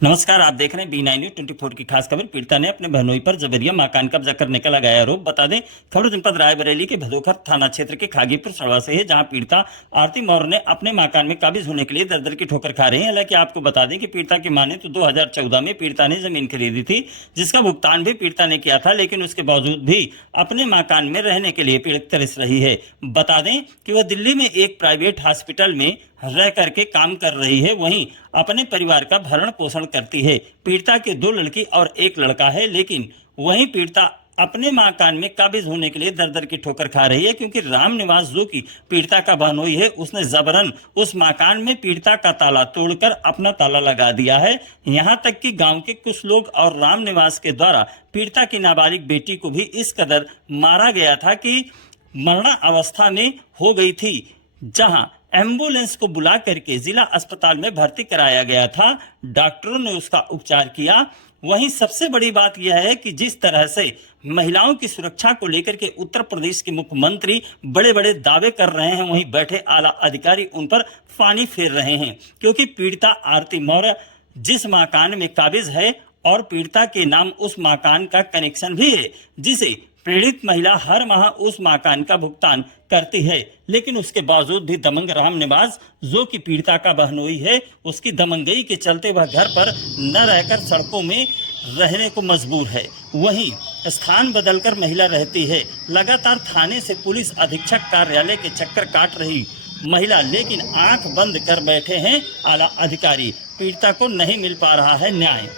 नमस्कार, आप देख रहे हैं B9 न्यूज 24 की खास खबर। पीड़िता ने अपने बहनोई पर जबरिया मकान कब्जा करने का लगाया आरोप। बता दें, खबर जनपद रायबरेली के भदोखर थाना क्षेत्र के खागीपुर सड़वा से है, जहां पीड़िता आरती मौर्य ने अपने मकान में काबिज होने के लिए दर दर की ठोकर खा रही है। हालांकि आपको बता दें कि पीड़िता की माने तो 2014 में पीड़िता ने जमीन खरीदी थी, जिसका भुगतान भी पीड़िता ने किया था, लेकिन उसके बावजूद भी अपने मकान में रहने के लिए पीड़ित तरस रही है। बता दें कि वह दिल्ली में एक प्राइवेट हॉस्पिटल में रह करके काम कर रही है, वहीं अपने परिवार का भरण पोषण करती है। पीड़िता के 2 लड़की और 1 लड़का है, लेकिन वहीं पीड़िता अपने मकान में काबिज होने के लिए दर दर की ठोकर खा रही है, क्योंकि राम निवास जो कि पीड़िता का बहनोई है, उसने जबरन उस मकान में पीड़िता का ताला तोड़कर अपना ताला लगा दिया है। यहाँ तक कि गांव के कुछ लोग और राम निवास के द्वारा पीड़िता की नाबालिग बेटी को भी इस कदर मारा गया था कि मरणावस्था में हो गई थी, जहां एम्बुलेंस को बुला करके जिला अस्पताल में भर्ती कराया गया था। डॉक्टरों ने उसका उपचार किया। वहीं सबसे बड़ी बात यह है कि जिस तरह से महिलाओं की सुरक्षा को लेकर के उत्तर प्रदेश के मुख्यमंत्री बड़े बड़े दावे कर रहे हैं, वहीं बैठे आला अधिकारी उन पर पानी फेर रहे हैं, क्योंकि पीड़िता आरती मौर्य जिस मकान में काबिज है और पीड़िता के नाम उस मकान का कनेक्शन भी है, जिसे पीड़ित महिला हर माह उस मकान का भुगतान करती है, लेकिन उसके बावजूद भी दमंग राम निवास जो कि पीड़िता का बहनोई है, उसकी दमंगई के चलते वह घर पर न रहकर सड़कों में रहने को मजबूर है। वहीं स्थान बदलकर महिला रहती है। लगातार थाने से पुलिस अधीक्षक कार्यालय के चक्कर काट रही महिला, लेकिन आंख बंद कर बैठे हैं आला अधिकारी। पीड़िता को नहीं मिल पा रहा है न्याय।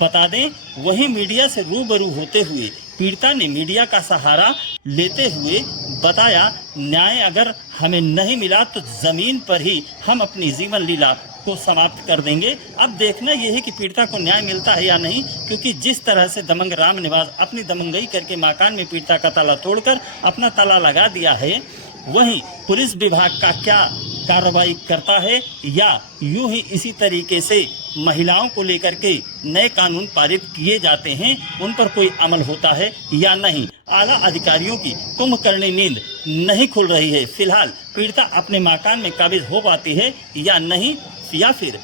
बता दें, वहीं मीडिया से रूबरू होते हुए पीड़िता ने मीडिया का सहारा लेते हुए बताया, न्याय अगर हमें नहीं मिला तो जमीन पर ही हम अपनी जीवन लीला को समाप्त कर देंगे। अब देखना यह है कि पीड़िता को न्याय मिलता है या नहीं, क्योंकि जिस तरह से दमंग राम निवास अपनी दमंगई करके मकान में पीड़िता का ताला तोड़कर अपना ताला लगा दिया है, वहीं पुलिस विभाग का क्या कार्रवाई करता है या यूं ही इसी तरीके से महिलाओं को लेकर के नए कानून पारित किए जाते हैं, उन पर कोई अमल होता है या नहीं। आला अधिकारियों की कुंभकर्णी नींद नहीं खुल रही है। फिलहाल पीड़िता अपने मकान में काबिज हो पाती है या नहीं, या फिर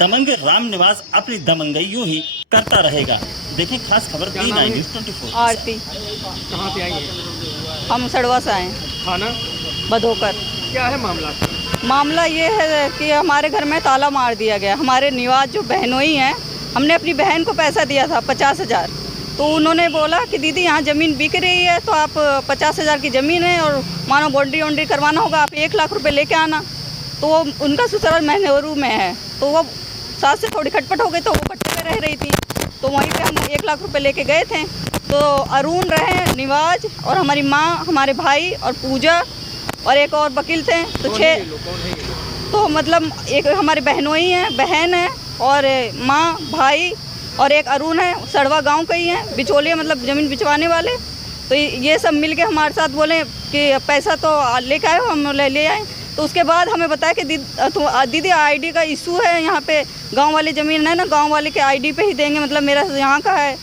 दमंग राम निवास अपनी दमंगई यूं ही करता रहेगा। देखें खास खबर B9 न्यूज 24। आरती, कहाँ से आई है? हम सड़वा से आए, थाना भदोकर। क्या है मामला? मामला ये है कि हमारे घर में ताला मार दिया गया। हमारे निवास जो बहनोई हैं, हमने अपनी बहन को पैसा दिया था 50,000, तो उन्होंने बोला कि दीदी यहाँ ज़मीन बिक रही है, तो आप 50,000 की ज़मीन है और मानो बाउंड्री वाउंड्री करवाना होगा, आप 1 लाख रुपए लेके आना। तो वो उनका ससुराल महनेरू में है, तो वो सास से थोड़ी खटपट हो गई, तो वो पट्टे पे रह रही थी, तो वहीं पे हम 1 लाख रुपए लेके गए थे। तो अरुण रहे, निवाज और हमारी माँ, हमारे भाई और पूजा और एक और वकील थे, तो 6। तो मतलब एक हमारी बहनोई है, बहन है और माँ, भाई और एक अरुण है, सड़वा गांव का ही है, बिचौलिया मतलब ज़मीन बिचवाने वाले। तो ये सब मिल के हमारे साथ बोले कि पैसा तो लेके आए हो, हम ले आए। तो उसके बाद हमें बताया कि दीदी आईडी का इशू है, यहाँ पे गांव वाली ज़मीन है ना, गांव वाले के आईडी पे ही देंगे, मतलब मेरा यहाँ का है,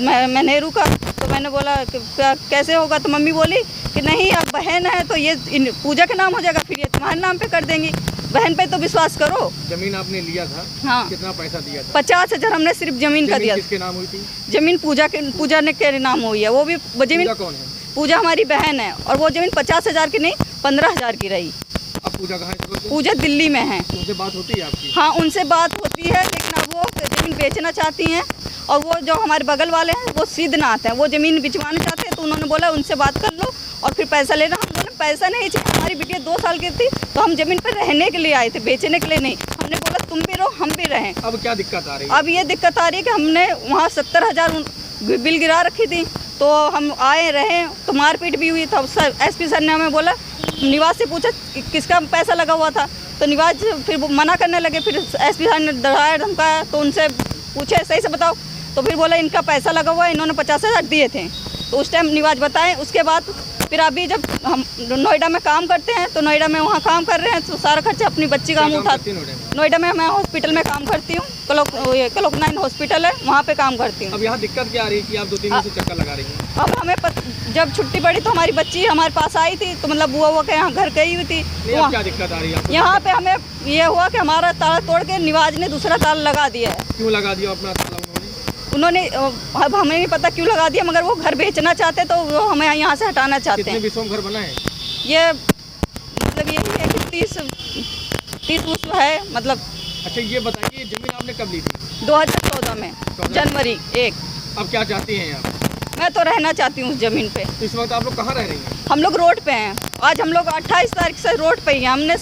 महनेरू का। तो मैंने बोला कि कैसे होगा, तो मम्मी बोली कि नहीं, अब बहन है तो ये पूजा के नाम हो जाएगा, फिर ये तुम्हारे नाम पे कर देंगी, बहन पे तो विश्वास करो। जमीन आपने लिया था? हाँ। कितना पैसा दिया था? 50,000 हमने सिर्फ जमीन का दिया। किसके नाम हुई थी? जमीन पूजा ने के नाम हुई है। वो भी जमीन कौन है? पूजा हमारी बहन है, और वो जमीन 50,000 की नहीं 15,000 की रही। अब पूजा कहाँ है? पूजा दिल्ली में है। उनसे बात होती है आपकी? हाँ, उनसे बात होती है, लेकिन अब वो जमीन बेचना चाहती हैं, और वो जो हमारे बगल वाले हैं वो सिद्धनाथ हैं, वो ज़मीन बिचवाना चाहते हैं। तो उन्होंने बोला उनसे बात कर लो और फिर पैसा लेना। हम बोले पैसा नहीं चाहिए, हमारी बिटिया 2 साल की थी, तो हम ज़मीन पर रहने के लिए आए थे, बेचने के लिए नहीं। हमने बोला तुम भी रहो, हम भी रहें। अब क्या दिक्कत आ रही है? अब ये दिक्कत आ रही है कि हमने वहाँ 70,000 बिल गिरा रखी थी, तो हम आए रहे, तो मारपीट भी हुई था। SP सर ने हमें बोला, निवास से पूछा किसका पैसा लगा हुआ था, तो निवास फिर मना करने लगे। फिर SP सर ने डराया धमकाया, तो उनसे पूछे सही से बताओ, तो फिर बोला इनका पैसा लगा हुआ है, इन्होंने 50,000 दिए थे। तो उस टाइम निवाज बताएं। उसके बाद फिर अभी जब हम नोएडा में काम करते हैं तो नोएडा में वहाँ काम कर रहे हैं तो सारा खर्चा अपनी बच्ची का हम उठाते हैं। नोएडा में मैं हॉस्पिटल में काम करती हूँ, क्लॉक 9 हॉस्पिटल है, वहाँ पे काम करती हूँ। अब यहाँ दिक्कत क्या आ रही है कि आप 2-3 दिन से चक्कर लगा रही हैं? अब हमें जब छुट्टी पड़ी तो हमारी बच्ची हमारे पास आई थी, तो मतलब बुआ के यहाँ घर गई हुई थी। नहीं, अब क्या दिक्कत आ रही है आपको? यहाँ पे हमें ये हुआ कि हमारा ताला तोड़ के निवाज ने दूसरा ताला लगा दिया है। क्यों लगा दिया अपना ताला उन्होंने? अब हमें नहीं पता क्यों लगा दिया, मगर वो घर बेचना चाहते तो वो हमें यहाँ से हटाना चाहते कितने हैं। विश्व घर बना है? ये मतलब यही है कि 30 विश्व है मतलब। अच्छा ये बताइए जमीन आपने कब ली थी? 2014 में जनवरी 1। अब क्या चाहती हैं आप? मैं तो रहना चाहती हूँ उस ज़मीन पे। तो इस वक्त आप लोग कहाँ रह रही हैं? हम लोग रोड पे हैं। आज हम लोग 28 तारीख से रोड पे ही हैं। हमने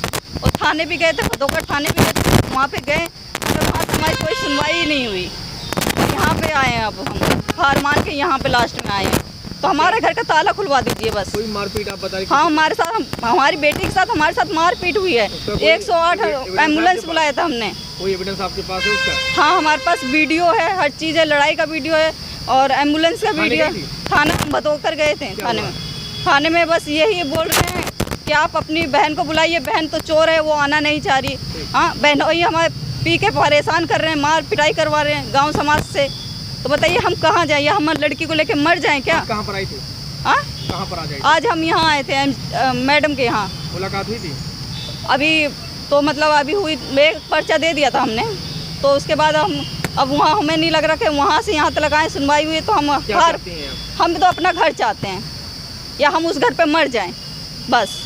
थाने भी गए थे, भदोकर थाने भी गए थे, वहाँ पे गए तो वहाँ से हमारी कोई सुनवाई ही नहीं हुई। यहाँ पे आए हैं, अब हम हार मान के यहाँ पे लास्ट में आए हैं। तो हमारे घर का ताला खुलवा दीजिए बस। कोई मारपीट आप बता रही? हाँ, हमारे साथ, हमारी बेटी के साथ हमारे साथ मारपीट हुई है। 108 एम्बुलेंस बुलाया था हमने। कोई एविडेंस आपके पास है उसका? हाँ, हमारे पास वीडियो है, हर चीज़ है, लड़ाई का वीडियो है और एम्बुलेंस का वीडियो है। थाने हम भदोकर गए थे। थाने में बस यही बोल रहे हैं कि आप अपनी बहन को बुलाइए, बहन तो चोर है, वो आना नहीं चाह रही। हाँ, बहन वही हमारे पी के परेशान कर रहे हैं, मार पिटाई करवा रहे हैं गांव समाज से। तो बताइए हम कहाँ जाएं? या हम लड़की को लेके मर जाएं क्या? कहाँ पर आई थी? हाँ, कहाँ पर आ जाएगी? आज हम यहाँ आए थे मैडम के यहाँ। मुलाकात हुई थी? अभी तो मतलब अभी हुई, एक पर्चा दे दिया था हमने, तो उसके बाद हम अब वहाँ हमें नहीं लग रहा कि वहाँ से यहाँ तक आए, सुनवाई हुई तो हम क्या चाहती हैं आप? हम तो अपना घर चाहते हैं या हम उस घर पे मर जाएं बस।